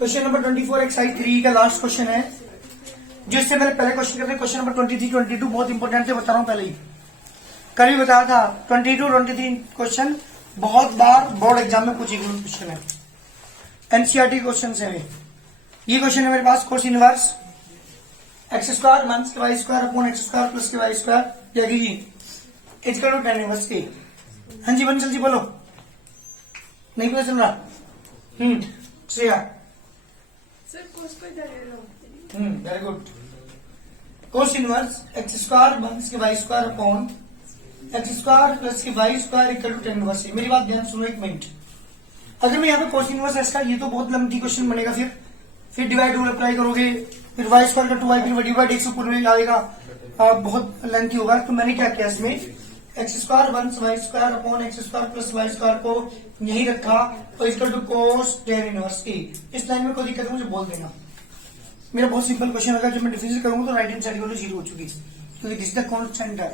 Question number 24 exercise 3 का last question है, जिससे मैंने पहले क्वेश्चन करते क्वेश्चन नंबर 23 22 बहुत इंपॉर्टेंट थे, बता रहा हूं पहले ही। कल भी बताया था 22 23 क्वेश्चन बहुत बार बोर्ड एग्जाम में पूछे गए क्वेश्चन है, एनसीईआरटी क्वेश्चन है। ये क्वेश्चन है मेरे पास, cos inverse x square minus के y square upon x square plus के वाई स्क्वायर जी इजकल टू tan इनवर्स के। हाँ जी बंसल जी बोलो, नहीं पता चल रहा? Shreya very good. Cos inverse x square minus के y square upon x square plus के y square equal to tan inverse. मेरी बात ध्यान सुनो एक मिनट। अगर मैं यहाँ पे कोस इनवर्स एक्स का, ये तो बहुत लंबी क्वेश्चन बनेगा, फिर डिवाइड रूल अप्लाई करोगे, फिर वाई स्क्वायर का 2y फिर डिवाइड एक से पूरे आएगा, बहुत लेंथी होगा। तो मैंने क्या किया इसमें, x square one y square upon x square plus y square को यही रखा और equal to cos tan inverse की। इस लाइन में कोई दिक्कत है मुझे बोल देना। मेरा बहुत सिंपल क्वेश्चन होगा, जब मैं डिफरेंशिएट करूंगा तो राइट हैंड साइड वाली जीरो हो चुकी, क्योंकि दिस द कांस्टेंट है।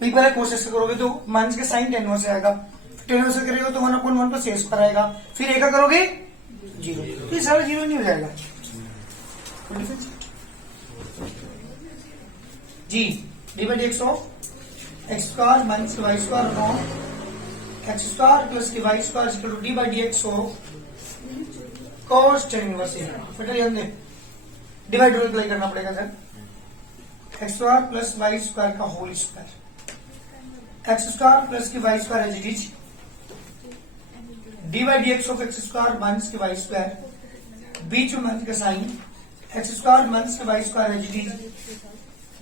पहले कोस एक्स करोगे तो माइनस के साइन tan इनवर्स आएगा, tan इनवर्स करेगा तो 1/1 प्लस a स्क्वायर आएगा, फिर a का करोगे जीरो, तो ये सारा जीरो नहीं हो जाएगा जी। D by d x of x square minus के y square upon x square plus के y square equal to d by d x of cos tan inverse A. बेटा ध्यान दे, डिवाइड रूल अप्लाई करना पड़ेगा sir. X square plus y square का whole square, x square plus के y square as it is, d by d x of x square minus के y square, बीच में माइनस का साइन, एक्स स्क्वायर माइनस के y square as it is,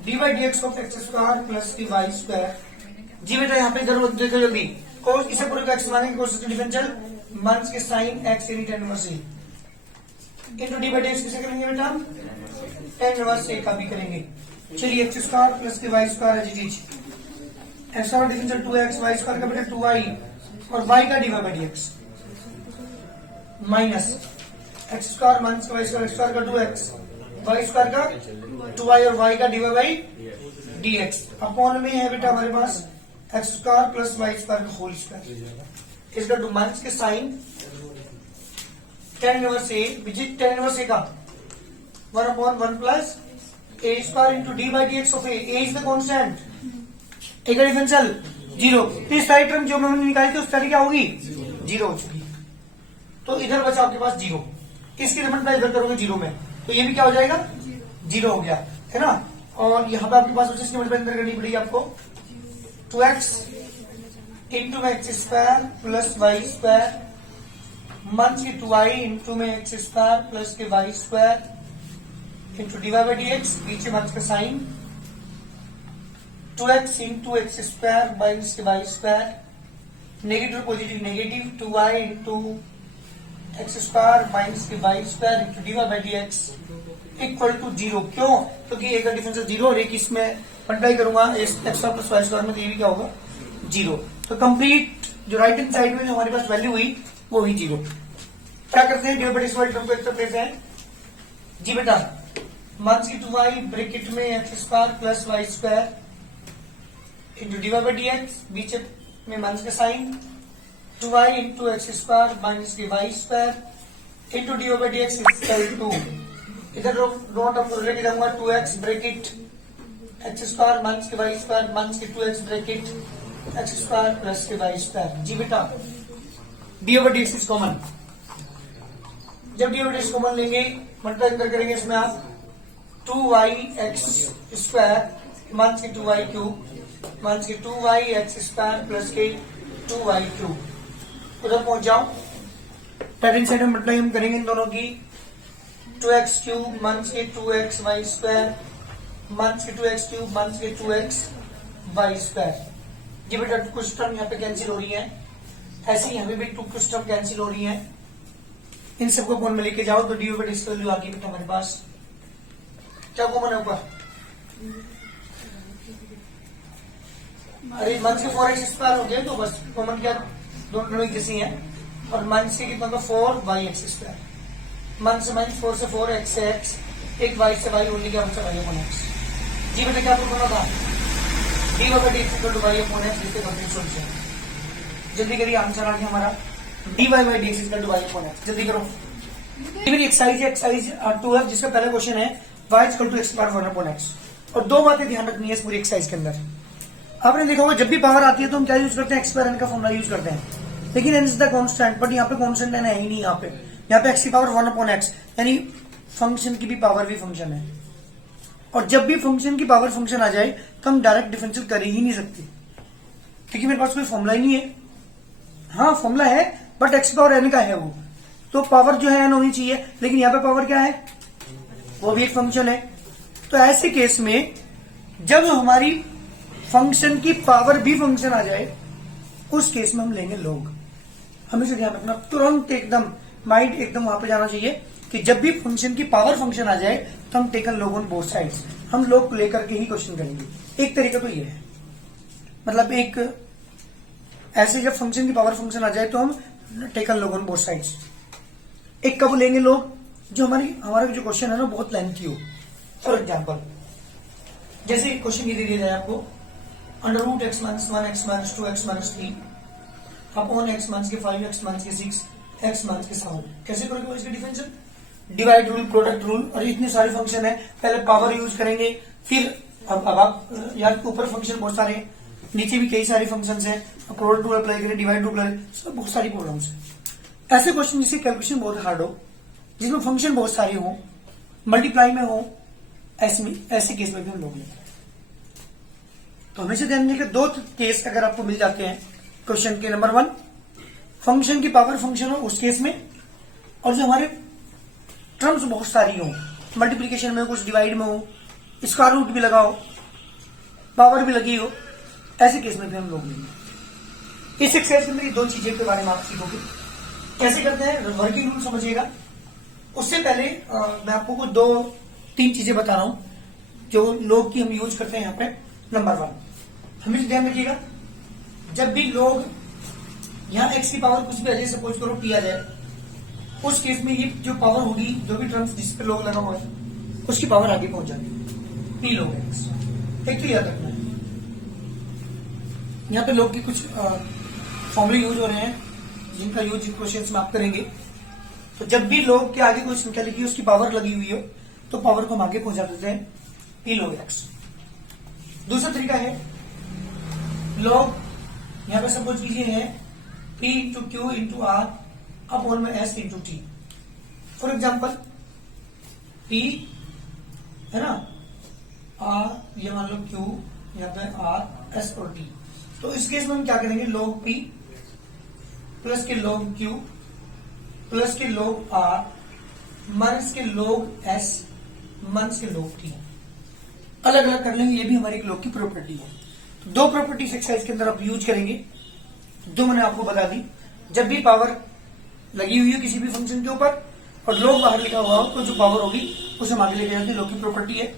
d by d x of x square plus की y square. जी बेटा यहाँ पे जरूर देखो जल्दी, कोस इसे पूरे का एक्स मानेंगे, कोस डिफरेंशियल माइनस के साइन एक्स यानी tan inverse A into d by d x किसे करेंगे बेटा, tan इनवर्स ए का भी करेंगे। चलिए एक्स स्क्वायर प्लस के y square as it is, x का डिफरेंशियल 2x वाई स्क्वायर का बेटा 2y और y का d by d x minus x square minus का वाई स्क्वायर, एक्स स्क्वायर का 2x वाई स्क्वायर का 2y और y का divide by d x upon में है बेटा हमारे पास x square plus y square का होल स्क्वायर, इसका टू माइनस के sign tan inverse A which is tan inverse A का 1/1 plus a square into d by d x of a is the constant, A का differential zero. तो इस सारी term जो मैंने निकाली थी उस सारी क्या होगी, जीरो हो चुकी। तो इधर बचा आपके पास जीरो, इसकी मल्टीप्लाई इधर करोगे जीरो में, तो ये भी क्या हो जाएगा, जीरो हो गया है ना। और यहाँ पे आपके पास इसकी मल्टीप्लाई करनी पड़ेगी आपको, 2x इंटू में x square plus y square minus की 2y इंटू में एक्स स्क्वायर प्लस के y square into d by d x, पीछे माइनस का sign 2x into x square minus के y square, negative positive negative 2y into x square minus के y square into d by d x equal to zero. क्यों? क्योंकि एक का difference zero और एक इसमें मल्टीप्लाई करूंगा x square plus y square में, तो ये भी क्या होगा, जीरो। तो कंप्लीट जो राइट हैंड साइड में जो हमारे पास वैल्यू हुई वो हुई जीरो। क्या करते हैं, डिवाइड बाई टर्म को एक तरफ लेते हैं जी बेटा, माइनस की 2y ब्रैकेट में x square plus y square into d by d x, बीच में माइनस का sign 2y into x square minus के y square into d by d x equal to, इधर डॉट ऑफ लेके जाऊंगा 2x bracket x square minus के y square minus के 2x bracket x square plus के y square. जी बेटा d by d x is common, जब d by d x common लेंगे मल्टीप्लाई अंदर करेंगे इसमें आप 2y एक्स स्क्वायर माइनस के 2y क्यूब माइनस के 2y एक्स स्क्वायर प्लस के 2y क्यूब। उधर पहुंच जाओ, राइट साइड में मल्टीप्लाई हम करेंगे इन दोनों की, 2x क्यूब माइनस के 2x वाई स्क्वायर माइनस के 2x क्यूब माइनस के 2x वाई स्क्वायर। जी बेटा कुछ टर्म यहाँ पे कैंसिल हो रही है, ऐसे ही हमें भी कुछ टर्म कैंसिल हो रही है, इन सबको कॉमन में लेके जाओ तो d by d x value आ गई बेटा हमारे पास। क्या कॉमन है ऊपर, अरे माइनस के 4x स्क्वायर हो गया, तो बस कॉमन क्या दोनों एक जैसी है, और माइनस के कितना था 4y एक्स स्क्वायर, माइनस से माइनस 4 से 4 x से x, एक y से y ओनली क्या बचा y अपॉन x। जी बेटा क्या करना था, d by d x equal to y upon x, जिससे कंप्लीट सॉल्यूशन। जल्दी करिए, आंसर आ गया हमारा dy by d x equal to y upon x। जल्दी करो। मेरी एक्सरसाइज 2 जिसका पहला क्वेश्चन है y equal to x power 1/x। और दो बातें ध्यान रखनी है इस पूरी एक्सरसाइज के अंदर। आपने देखा होगा जब भी पावर आती है तो हम क्या यूज करते हैं, एक्स पावर एन का फॉर्मूला यूज करते हैं, लेकिन n is the constant, but यहाँ पे कांस्टेंट एन है ही नहीं। यहाँ पे एक्स की पावर 1/x, यानी फंक्शन की भी पावर भी फंक्शन है। और जब भी फंक्शन की पावर फंक्शन आ जाए तो हम डायरेक्ट डिफरेंशियल कर ही नहीं सकते, क्योंकि मेरे पास कोई फॉर्मूला ही नहीं है। हाँ फॉर्मूला है बट एक्स पावर एन का है वो, तो पावर जो है एन होनी चाहिए, लेकिन यहाँ पे पावर क्या है, वो भी एक फंक्शन है। तो ऐसे केस में जब हमारी फंक्शन की पावर भी फंक्शन आ जाए उस केस में हम लेंगे लोग। हमेशा ध्यान रखना, तुरंत एकदम माइंड एकदम वहां पे जाना चाहिए कि जब भी फंक्शन की पावर फंक्शन आ जाए तो हम टेकन लोग ऑन बोथ साइड्स, हम लोग को लेकर के ही क्वेश्चन करेंगे। एक तरीका तो ये है, मतलब एक ऐसे जब फंक्शन की पावर फंक्शन आ जाए तो हम टेकन लोग ऑन बोथ साइड्स। एक कब लेंगे लोग, जो हमारा जो क्वेश्चन है ना बहुत लेंथी हो। फॉर एग्जाम्पल जैसे क्वेश्चन ये दे दिया जाए आपको, under root x minus 1 x minus 2 x minus 3 upon x minus के 5 एक्स माइनस के 6 एक्स माइनस के 7। कैसे करोगे इसके differential, divide rule, product rule, और इतने सारे फंक्शन है। पहले पावर यूज करेंगे, फिर अब आप यार ऊपर फंक्शन बहुत सारे, नीचे भी कई सारे फंक्शंस हैं, प्रोडक्ट रूल अप्लाई करें, डिवाइड रूल अप्लाई, सब बहुत सारी प्रॉब्लम्स है। ऐसे क्वेश्चन जिससे कैलकुलेशन बहुत हार्ड हो, जिसमें फंक्शन बहुत सारे हो, मल्टीप्लाई में हो, ऐसे केस में भी हम लोग लेंगे। तो हमेशा ध्यान रखिए दो केस अगर आपको मिल जाते हैं क्वेश्चन के, नंबर 1 फंक्शन की पावर फंक्शन हो उस केस में, और जो हमारे टर्म्स बहुत सारी हो, मल्टीप्लीकेशन में हो, कुछ डिवाइड में हो, स्क्वायर रूट भी लगा हो, पावर भी लगी हो, ऐसे केस में भी हम लोग लेंगे। इस एक्सरसाइज के अंदर दो चीजें के बारे में आप सीखोगे। कैसे करते हैं, वर्किंग रूल समझिएगा। उससे पहले मैं आपको कुछ 2-3 चीजें बता रहा हूं जो लोग की हम यूज करते हैं यहाँ पे। नंबर 1 हमेशा ध्यान रखिएगा, जब भी लोग यहाँ एक्स की पावर कुछ भी आ जाए, सपोज करो टी आ जाए, उस केस में ये जो पावर होगी, जो भी टर्म्स जिस पे लोग लगा हुआ है उसकी पावर आगे पहुंच जाती, पी लोग एक्स। एक तो याद रखना है, यहाँ पे लोग की कुछ फॉर्मूले यूज हो रहे हैं जिनका यूज क्वेश्चंस में आप करेंगे। तो जब भी लोग के आगे कोई संख्या लिखी उसकी पावर लगी हुई हो तो पावर को हम आगे पहुंचा देते हैं, पी लोग एक्स। दूसरा तरीका है, लोग यहाँ पे सपोज कीजिए है P into q into r upon में S into t. For example P है ना, R ये मान लो Q, यहाँ पे R S और T। तो इस केस में हम क्या करेंगे, log P प्लस के log Q प्लस के log R माइनस के log S माइनस के log T अलग अलग कर लेंगे। ये भी हमारी log की प्रॉपर्टी है। तो दो प्रॉपर्टीज एक्सरसाइज के अंदर आप यूज करेंगे, दो मैंने आपको बता दी। जब भी पावर लगी हुई हो किसी भी फंक्शन के ऊपर और log बाहर लिखा हुआ हो तो जो पावर होगी उसे हम आगे लेके जाते हैं, log की प्रॉपर्टी है।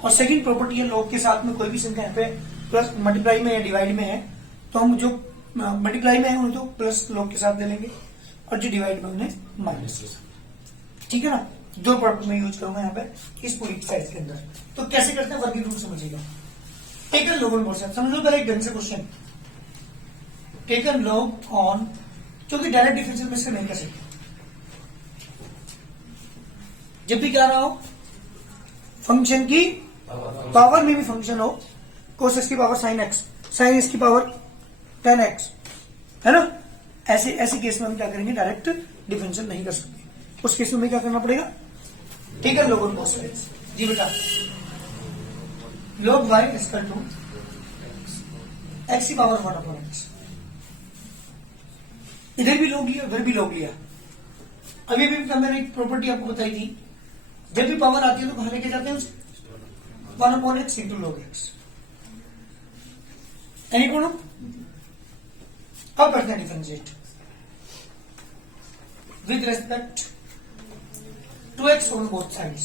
और सेकंड प्रॉपर्टी है, log के साथ में कोई भी संख्या यहाँ पे प्लस मल्टीप्लाई में या डिवाइड में है तो हम जो मल्टीप्लाई में है उन्हें तो प्लस log के साथ ले लेंगे और जो डिवाइड में उन्हें माइनस के साथ। ठीक है ना, दो प्रॉपर्टी में यूज करूंगा यहाँ पे इस पूरी एक्सरसाइज के अंदर। तो कैसे करते हैं वर्किंग रूल समझिएगा। Taken log on both side, समझ लो पहले एक ढंग से क्वेश्चन। टेकन लॉग ऑन, क्योंकि डायरेक्ट डिफरेंशियल में इससे नहीं कर सकते। जब भी क्या रहा हो फंक्शन की पावर में भी फंक्शन हो, कोस एक्स की power sine x, sign x की पावर tan x, है ना, ऐसे केस में हम क्या करेंगे, डायरेक्ट डिफरेंशियल नहीं कर सकते। उस केस में हमें क्या करना पड़ेगा, taken log on both sides. जी बेटा, log y equal to x की पावर 1/x। इधर भी log लिया उधर भी log लिया। अभी भी मैंने एक प्रॉपर्टी आपको बताई थी, जब भी पावर आती है तो कहां लेके जाते हैं उसे, 1/x into log x। Any problem? अब करते हैं differentiate with respect to x on both sides.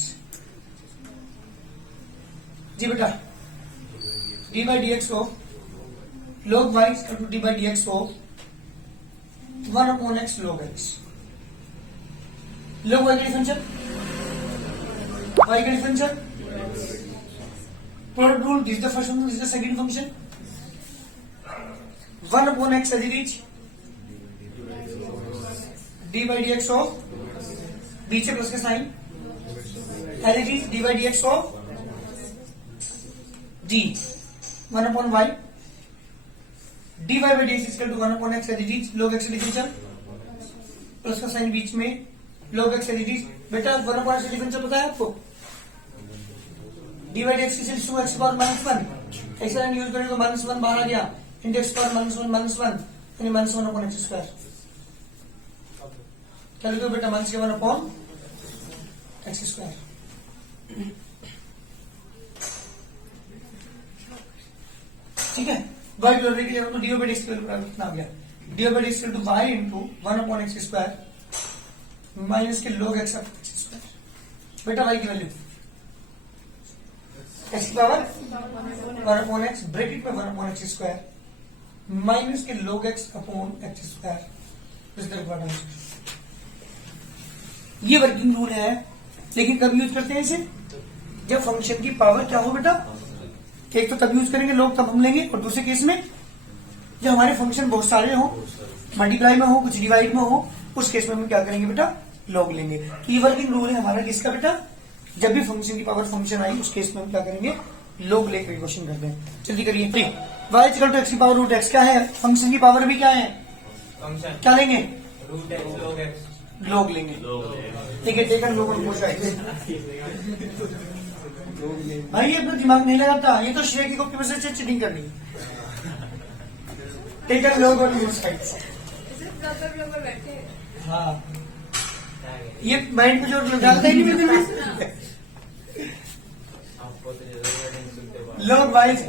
जी बेटा, d by d x of log y equal to d by d x of 1/x log x। log y का differential, y का differential, product rule, this the first function, this the second function, 1/x as it is d by d x of बीच से plus का sign, as it is d by d x of g 1 upon y, d y by d x equal to 1 upon x, as it is log x differential, plus का sign बीच में, log x as it is. बेटा 1 upon x differential पता है आपको, d by d x equal to x power minus 1, ऐसा line use करेंगे तो माइनस 1 बाहर आ गया, इंटू एक्स पावर माइनस 1 यानी माइनस 1 अपॉन एक्स स्क्वायर। क्या लिखो बेटा, माइनस 1 अपॉन एक्स स्क्वायर। ठीक है, वाई डॉलर के लिए तो डी बाई डी एक्स कितना आ गया, d by d x to y into 1 upon x square minus के log x स्क्वायर। बेटा वाई की वैल्यू एक्स की पावर 1 अपॉन एक्स, ब्रैकेट में 1 अपॉन एक्स स्क्वायर माइनस के log x upon x square. इस तरह का ये वर्किंग रूल है, लेकिन कब यूज करते हैं इसे, जब फंक्शन की पावर क्या हो बेटा, एक तो तब यूज करेंगे लोग तब हम लेंगे, और दूसरे केस में जब हमारे फंक्शन बहुत सारे हो, मल्टीप्लाई में हो, कुछ डिवाइड में हो, उस केस में हम क्या करेंगे बेटा, लॉग लेंगे। ये वर्किंग रूल है हमारा किसका बेटा, जब भी फंक्शन की पावर फंक्शन आई उस केस में हम क्या करेंगे, लॉग लेकर क्वेश्चन करते हैं। जल्दी करिए। Three y equal to x की पावर रूट एक्स क्या है, फंक्शन की पावर भी क्या है, फंक्शन क्या लेंगे, root x log x log लेंगे। ठीक है, टेकन लोग भाई ये अपना दिमाग नहीं लगाता, ये तो शेयर की कॉपी में से चीटिंग करनी। टेकन लोग और यूज साइड्स। हाँ, ये माइंड पे जो डालता ही नहीं मेरे में। लोग वाई एक्स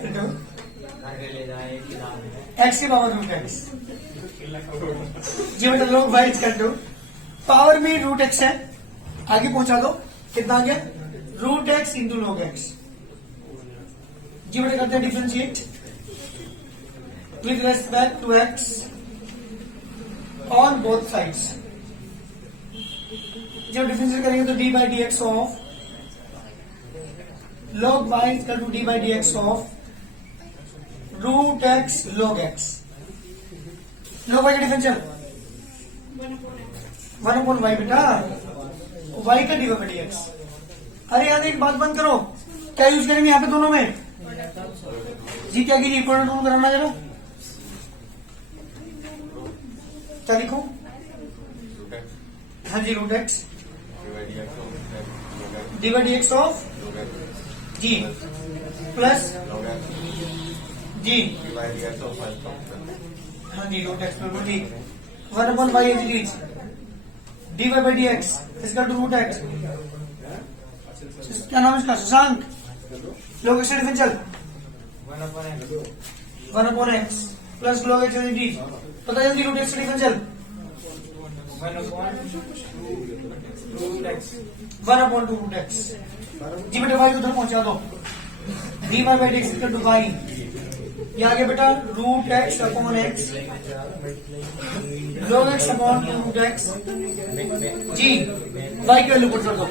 की पावर रूट एक्स, जी मतलब लोग वाई कर दो, पावर में रूट एक्स है, आगे पहुंचा दो, कितना आ गया, root x into log x. जी बेटा करते हैं differentiate with respect to x on both sides. जब डिफरेंशिएट करेंगे तो d by d x of log y equal to d by d x of root x log x. log y का differential 1 upon y बेटा, y का d by d x. अरे यार एक बात बंद करो, क्या यूज करेंगे यहाँ पे दोनों में, जी क्या कीजिए इक्वल टू कराना जरा, क्या लिखो, हाँ जी root x d by d x of जी प्लस जी हाँ जी रूट एक्स बिल्कुल ठीक, 1 upon y as it is d y by d x इसका टू रूट एक्स। क्या नाम है इसका, Shashank, log x differential 1 upon x plus log x as it is, पता जल्दी root x differential 1 upon 2 root x. जी बेटा वाई उधर पहुंचा दो, D y by d x equal to y, ये आगे बेटा root x upon x log x upon 2 root x जी, वाई की वैल्यू पुट कर दो,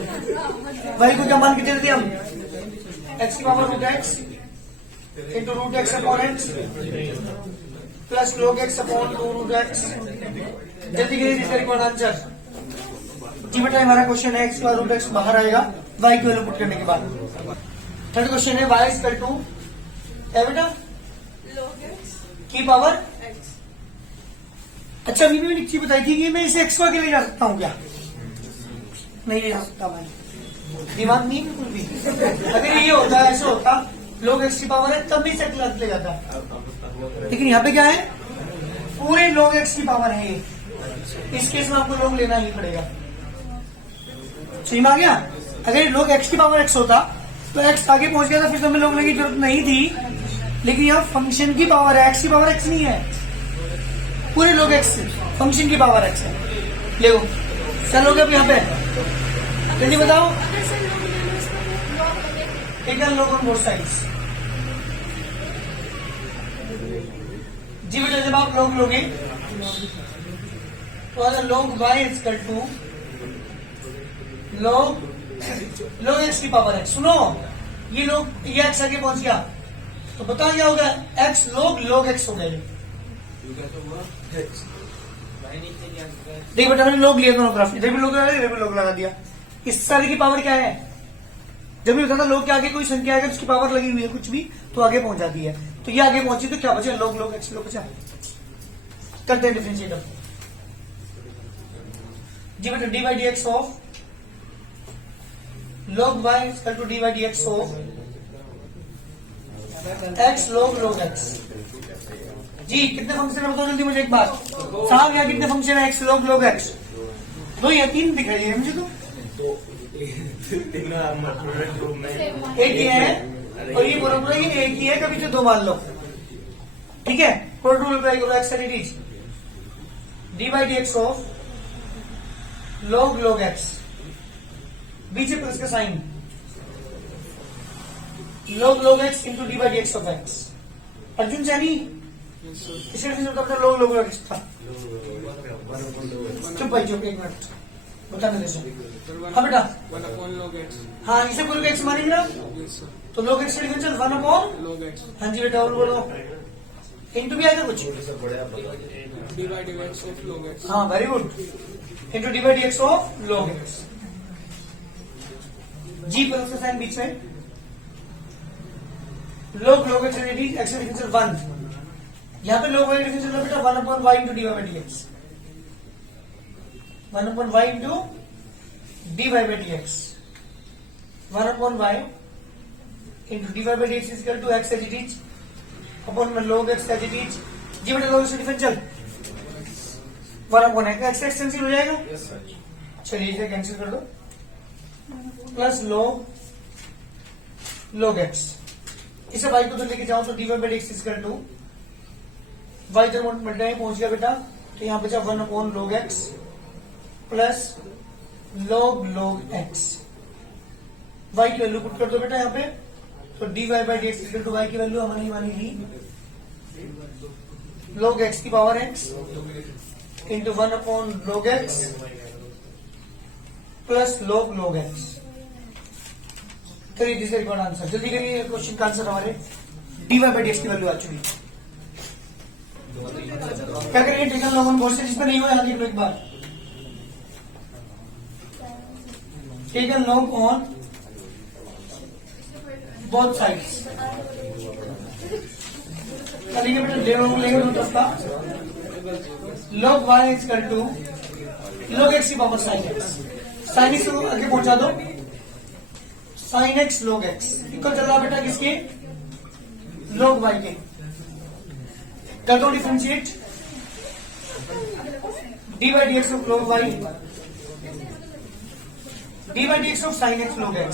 वाई को क्या मान के दे दिया हम, एक्स की power root x into root x upon x plus log x upon 2 root x. जल्दी करिए इसका रिक्वायर्ड आंसर। जी बेटा हमारा क्वेश्चन है एक्स का रूट एक्स बाहर आएगा वाई की वैल्यू पुट करने के बाद। थर्ड क्वेश्चन है वाई इक्वल टू क्या बेटा, log x की पावर x। अच्छा अभी मैंने एक चीज बताई थी कि मैं इसे एक्स को अकेले ले जा सकता हूँ क्या, नहीं ले जा सकता भाई, दिमाग नहीं बिल्कुल भी। अगर ये होता है ऐसे होता log x की पावर है तब भी इसे अकेले ले जाता, लेकिन यहाँ पे क्या है, पूरे log x की पावर है ये, इस केस में आपको log लेना ही पड़ेगा। सही में आ गया, अगर log x की पावर x होता तो x आगे पहुंच गया था, फिर तो हमें log लेने की जरूरत नहीं थी, लेकिन यहाँ फंक्शन की पावर है, x की पावर x नहीं है, पूरे log x फंक्शन की पावर x है। ले लो क्या लोगे अब यहाँ पे, जल्दी बताओ, taken log on both sides। जी बेटा जब आप log लोगे तो अगर log y equal to log x की पावर x, सुनो ये x आगे पहुंच गया तो बता क्या होगा, x log x हो गया, देखिए बेटा मैंने लोग लिया दोनों तरफ, इधर भी लोग लगा दिया, इधर भी लोग लगा दिया। इस सारे की पावर क्या है? जब भी बताना लोग के आगे कोई संख्या है उसकी पावर लगी हुई है कुछ भी तो आगे पहुंच जाती है। तो ये आगे पहुंची तो क्या बचा? लोग लोग एक्स लोग बचा। करते हैं डिफरेंशिएट अब। जी बेटा d by d x of log y is equal to d by dx of x log log x। जी कितने फंक्शन है बताओ जल्दी मुझे एक बार साहब, यहाँ कितने फंक्शन है x log log x? 2 या 3 दिख रही है मुझे तो। एक ही है और ये पूरा पूरा ये एक ही है, कभी जो 2 मान लो, ठीक है। कोड रूल अप्लाई करो, x and it is d by dx of log log x, बीच में प्लस का sign, log log x into d by d x of x. Arjun Saini इसके अपना log log x था। चुप भाई चुप, एक मिनट बताने दे। हाँ बेटा हाँ इसे पूरे का x मानेंगे ना, तो log x differential 1 upon log x। हाँ जी बेटा और बोलो इंटू भी आएगा कुछ, d by d x of log x। हाँ very good, into d by d x of log x। जी प्लस का साइन बीच में, log log x डिफरेंशियल 1, यहाँ पे log y डिफरेंशियल बेटा 1 upon y into d y by d x, 1 upon y into d y by d x, 1 upon y into d y by d x is equal to x as it is upon में log x as it is. जी बेटा log x differential 1 upon x cancel हो जाएगा। चलिए इसे cancel कर दो, plus log x, इसे y को तो लेके जाओ तो d y by d x equal to y जब मल्टीप्लाई पहुंच गया बेटा तो यहाँ बचा 1 upon log x plus log x। y की वैल्यू पुट कर दो बेटा यहाँ पे, तो d y by d x equal to y की वैल्यू हमारी बनेगी log x की power x into 1 upon log x plus log x। करिए दिस रिकॉर्ड आंसर, जल्दी करिए क्वेश्चन का आंसर हमारे d y by d x की वैल्यू आ चुकी। क्या करेंगे टेकन लॉग ऑन बोर्ड से, जिसमें नहीं हुआ यहाँ देख लो एक बार, taken log on both sides. करेंगे बेटा ले लेंगे दो तरफ का, log y is equal to log x की power sin x, sin x को आगे पहुंचा दो, sin x log x equal चल रहा बेटा किसके? log y के। कर दो differentiate, D by d x of log y, D by d x of sin x log x।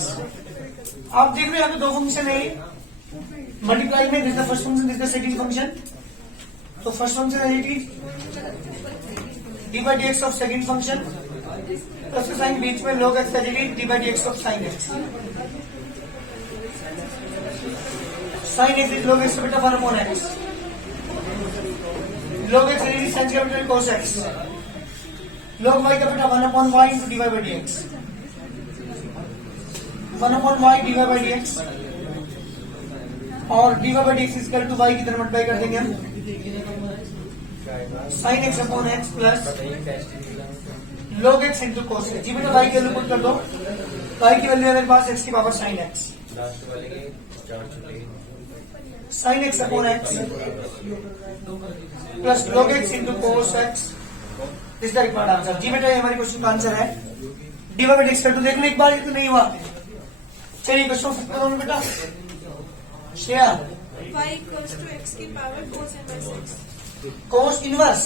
आप देख रहे हो यहाँ पे 2 फंक्शन है, मल्टीप्लाई में this the first function, this the second function. तो फर्स्ट फंक्शन है it is d by d x of second function plus का साइन बीच में log x है d by d x of sin x। sin x is log x बेटा 1 upon x, log x is sin capital cos x, log y का बेटा 1 upon y into d y by d x, 1 upon y d y by d x, और d y by d x equal to y की तरह multiply कर देंगे हम, sin x upon x plus log x into cos x। जी बेटा y की value put कर दो, y की वैल्यू है मेरे पास x की power sin x, sin x upon x plus log x into cos x। This the required answer. जी बेटा ये हमारे क्वेश्चन का आंसर है, डी बाई डी एक्स कर दो, देख लो एक बार, ये तो नहीं हुआ। चलिए क्वेश्चन फिर करो बेटा, Shreya y equals to x की power cos inverse x। cos inverse,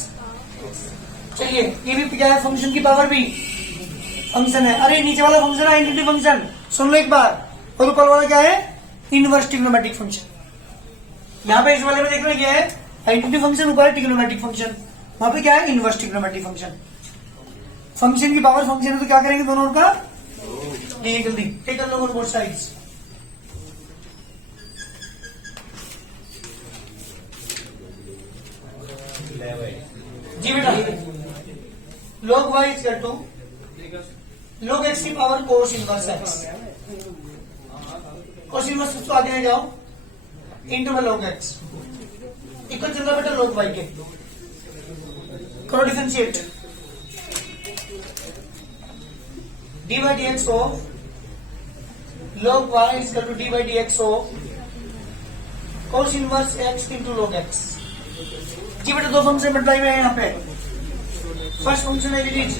चलिए ये भी क्या है? फंक्शन की पावर भी फंक्शन है। अरे नीचे वाला फंक्शन है आइडेंटिटी फंक्शन, सुन लो एक बार, और ऊपर वाला क्या है? Inverse trigonometric function. यहाँ पे इस वाले में देखना क्या है? आइडेंटिटी फंक्शन, ऊपर है ट्रिग्नोमेट्रिक फंक्शन, वहां पे क्या है? Inverse trigonometric function. फंक्शन की पावर फंक्शन है तो क्या करेंगे दोनों का? ये जल्दी टेक कर लो बोथ साइड्स। जी बेटा log y is equal to log x की power cos inverse x, cos inverse तो आगे ले जाओ इंटू में log x इक्वल चल रहा बेटा log y के। करो differentiate, D by d x of log y is equal to d by dx of cos inverse x into log x। जी बेटा दो फंक्शन मल्टीप्लाई हुए हैं यहाँ पे। फर्स्ट फंक्शन है delete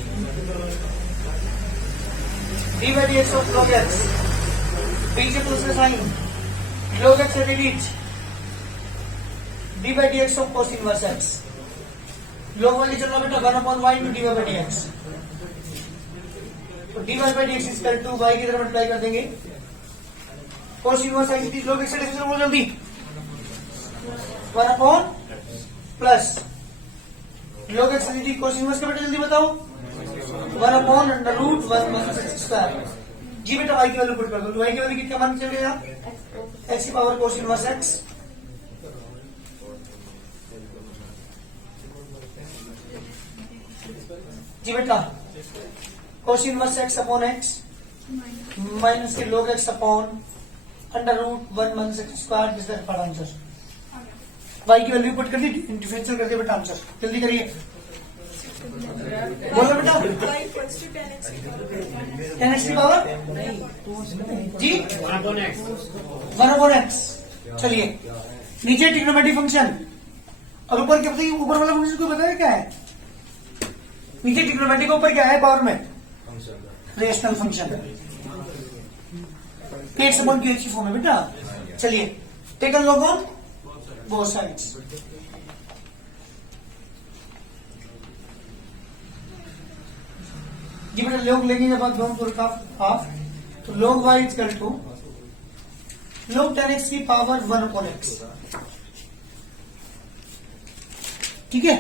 d by dx of log x, पीछे plus का साइन log x है delete d by dx of cos inverse x। log y चलना बेटा 1/y into dy by dx, तो dy by dx is equal to y की तरफ multiply कर देंगे cos inverse x is log x से differential बोलो जल्दी 1/, plus log x is cos inverse का बेटा जल्दी बताओ 1/√1 स्क्वायर। जी बेटा y की वैल्यू पुट कर दो, तो y की वैल्यू कितना मान चलेगा x की पावर cos इनवर्स x, जी बेटा cos inverse x upon x minus के log x upon √1 square, this is the answer. y की वैल्यू पुट कर दी, डिफरेंशियल कर दिया बेटा आंसर, जल्दी करिए बोलो बेटा। y equals to 10x की पावर 10x की पावर जी 1/x। चलिए नीचे ट्रिग्नोमेट्रिक फंक्शन और ऊपर क्या बताइए, ऊपर वाला फंक्शन को बताया क्या है, नीचे ट्रिग्नोमेट्रिक ऊपर क्या है पावर में rational function x upon q की फॉर्म है बेटा। चलिए taken log on both sides, जी बेटा log लेंगे जब आप दोनों तरफ का हाफ, तो log y is equal to log 10x की पावर 1/x। ठीक है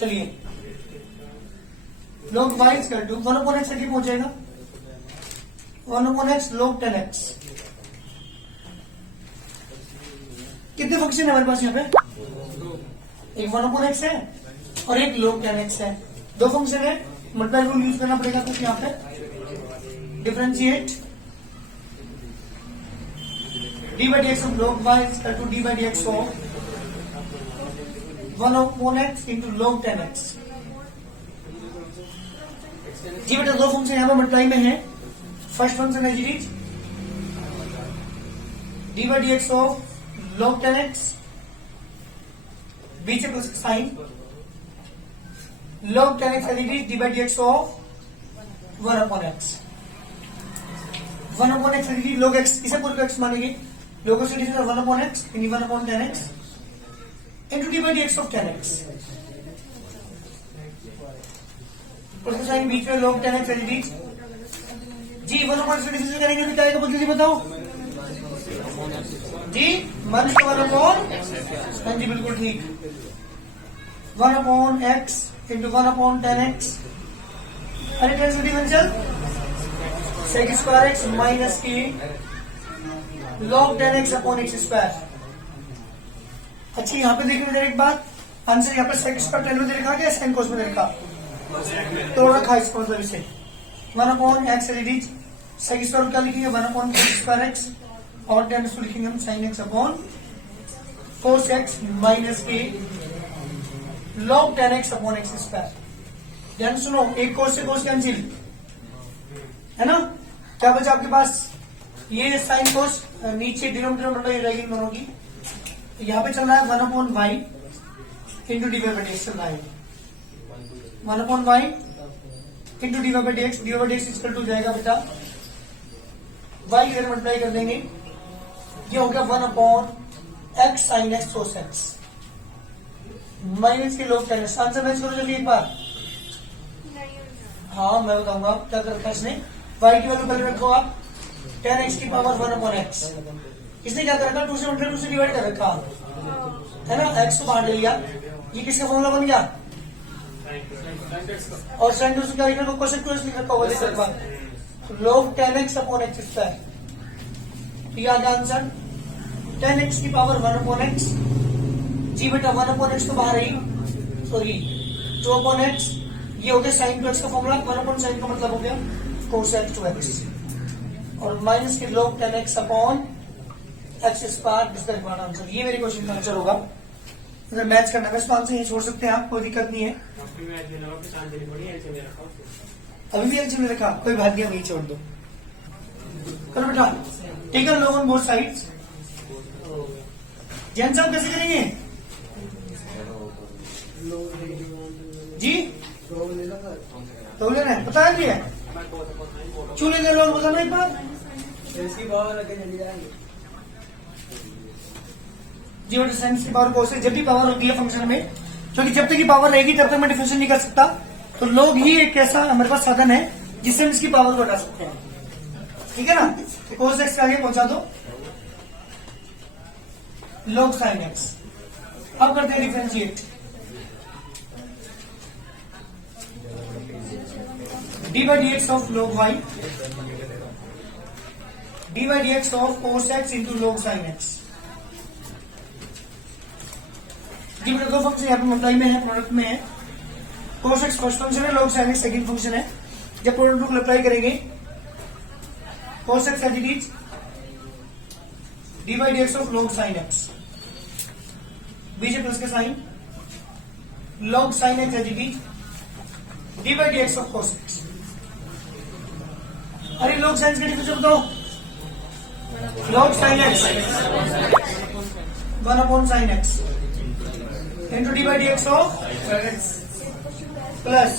चलिए log y is equal to 1/x तक पहुंचेगा 1/x log 10x। कितने फंक्शन है हमारे पास यहाँ पे, एक 1/x है और एक log 10x है, दो फंक्शन है, मल्टीप्लाई रूल यूज करना पड़ेगा कुछ यहाँ पे। Differentiate d by dx of log y is equal to d by dx of 1/x into log 10x। जी बेटा दो फंक्शन यहाँ पे मल्टीप्लाई में है, फर्स्ट फंक्शन है जी d by dx of log 10x, बीच में प्लस साइन log 10x है d by dx of 1/x। 1/x है log x, इसे पूरे x मानेंगे, log x is 1/x यानी 1/10x into d by dx of 10x, उसका sign बीच में log 10x है जी 1/x से डिफरेंशियल करेंगे तो क्या आएगा जल्दी बताओ जी, 1/1 हाँ जी बिल्कुल ठीक, 1/x into 1/10x, अरे tan's differential sec square x minus की log 10x upon x square. अच्छा यहाँ पे देखिए मेरे एक बात, आंसर यहाँ पे sec स्क्वायर 10 में दे रखा क्या sin cos में दे रखा, तोड़ रखा इसको मतलब इसे 1/x एडिट sec स्क्वायर क्या लिखेंगे 1/cos स्क्वायर x और 10 को लिखेंगे हम sin x upon cos x minus की log 10x upon x square. ध्यान सुनो, एक cos से cos कैंसिल है ना, क्या बचा आपके पास, ये साइन cos नीचे डिनोमिनेटर मतलब रहेगी इन दोनों की, यहाँ पे चल रहा है 1/y into d by dx चल रहा है 1/y into d by dx, d by dx equal to जाएगा बेटा y इधर मल्टीप्लाई कर देंगे, ये हो गया 1/x sine x cos x minus के log 10x। आंसर मैच करो जल्दी एक बार। हाँ मैं बताऊंगा क्या कर रखा है इसने, y की वैल्यू पहले रखो आप 10x की पावर 1/x, इसने क्या कर रखा 2 से मल्टीप्लाई 2 से डिवाइड कर रखा है ना, x को बाहर ले लिया, ये किसका फॉर्मूला बन गया और साइन 2 से क्या लिखा क्वेश्चन क्यों लिख रखा होगा देख रखा log 10x upon x square, तो ये आ गया आंसर 10x की पावर 1/x। जी बेटा 1/x तो बाहर ही, सॉरी 2/x, ये हो गया साइन 2x का फॉर्मूला, 1/sin का मतलब हो गया cos x 2x और माइनस के log 10x upon x square, इसका रिक्वायर्ड आंसर, ये मेरे क्वेश्चन का आंसर होगा। अगर मैच करना है तो आंसर ये छोड़ सकते हैं आप, कोई दिक्कत नहीं है। अभी भी एलसीएम नहीं रखा, कोई बात नहीं, वही छोड़ दो। करो बेटा, take a log on both sides. Jain साहब कैसे करेंगे जी? तो लेना है, पता है क्या चूल्हे के लोग बताना एक बार जी। बेटा साइंस की पावर को से जब भी पावर होती है फंक्शन में, क्योंकि जब तक की पावर रहेगी तब तक मैं डिफरेंशियल नहीं कर सकता, तो लोग ही एक ऐसा हमारे पास साधन है जिससे हम इसकी पावर को हटा सकते हैं, ठीक है ना। तो कोस एक्स आगे पहुंचा दो, log sin x। अब करते हैं differentiate, D by d x of log y, D by d x of cos x into log sin x। जी बेटा दो फंक्शन यहाँ पे मल्टीप्लाई में है, प्रोडक्ट में है। cos x फर्स्ट फंक्शन है, log sin x second function है। जब प्रोडक्ट को अप्लाई करेंगे, cos x as it is d by d x of log sin x, बीच प्लस का sign, log sin x as it is d by d x of cos x। अरे log sin x का differential बताओ, log sin x 1 upon sin x into d by d x of plus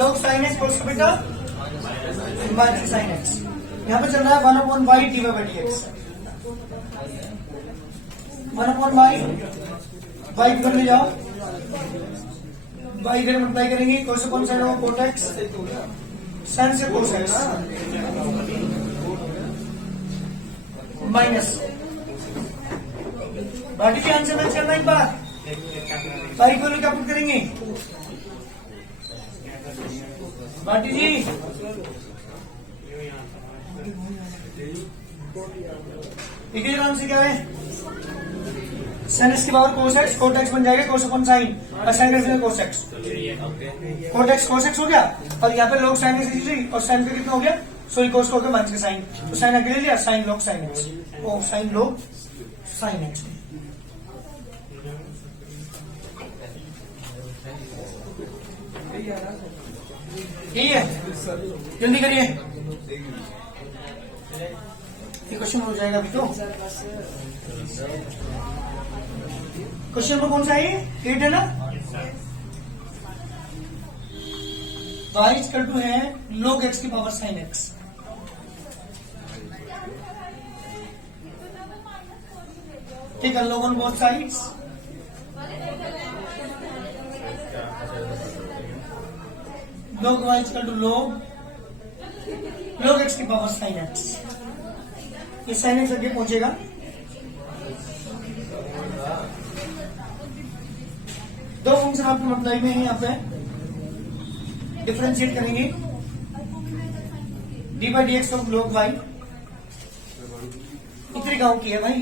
log sin x कोस बेटा minus sin x। यहाँ पे चल रहा है 1 upon y d by d x, 1 upon y, y किधर ले जाओ, वाई इधर मल्टीप्लाई करेंगे, cos upon sine of cot x, sine से कोस एक्स माइनस बाकी भी आंसर मैच करना एक बार, वाई को क्या पुट करेंगे बाटी जी, इक्वेशन आंसर क्या है, साइन एक्स की power cos x, cot x बन जाएगा कोस अपॉन साइन, और sine x cos x, cot x cos x हो गया, और यहाँ पे log साइन एक्स और साइन का कितना हो गया, सॉरी कोस का हो गया माइनस का साइन, तो साइन अकेले लिया, sign log sine x, O sign log sine x. यही है, जल्दी करिए, ये क्वेश्चन हो जाएगा अभी तो। क्वेश्चन नंबर कौन सा है, 8 है ना। y इक्वल टू है log x की पावर sin x, ठीक है, log on both sides, log y equal to log x की पावर sin x, ये sin x आगे पहुंचेगा, दो फंक्शन आपके मल्टीप्लाई में है, यहाँ पे डिफरेंशिएट करेंगे, D by d x of log y, इतनी गाँव की है भाई,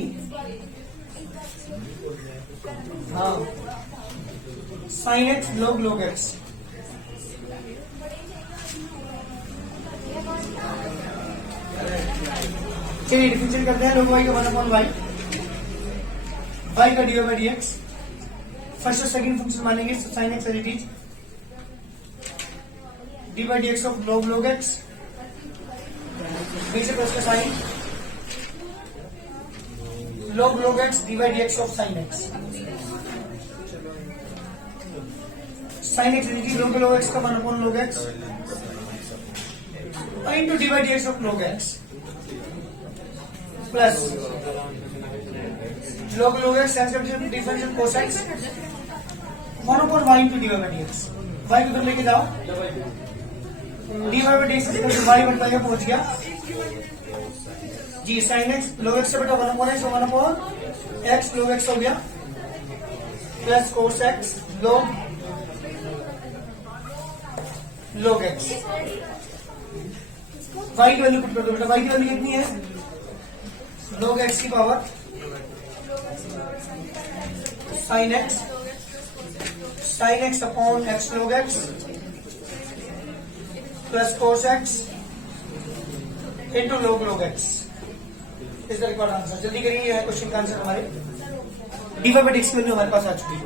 हाँ, sin x log x, चलिए डिफरेंशिएट करते हैं, log y का 1 अपॉन y, y का d by d x, first और सेकंड फंक्शन मानेंगे, sin x as it is d by d x of log x, बीच से प्लस का sign, log x d by d x of sin x, sin x as it is log x का 1 upon log x into d by d x of log x plus log x differential cos x 1 upon y into d by d x, y को उधर लेके जाओ, d by d x y बनता है, पहुंच गया जी, sin x log x से बेटा 1 upon x, 1 upon x log x हो गया, plus cos x log x, y की वैल्यू पुट कर दो बेटा, y की वैल्यू कितनी है, log x की power sin x upon x log x plus cos x into log x, इसका रिकॉर्ड आंसर। जल्दी करिए, क्वेश्चन का आंसर हमारे डी बाई डी एक्स की वैल्यू हमारे पास आ चुकी है।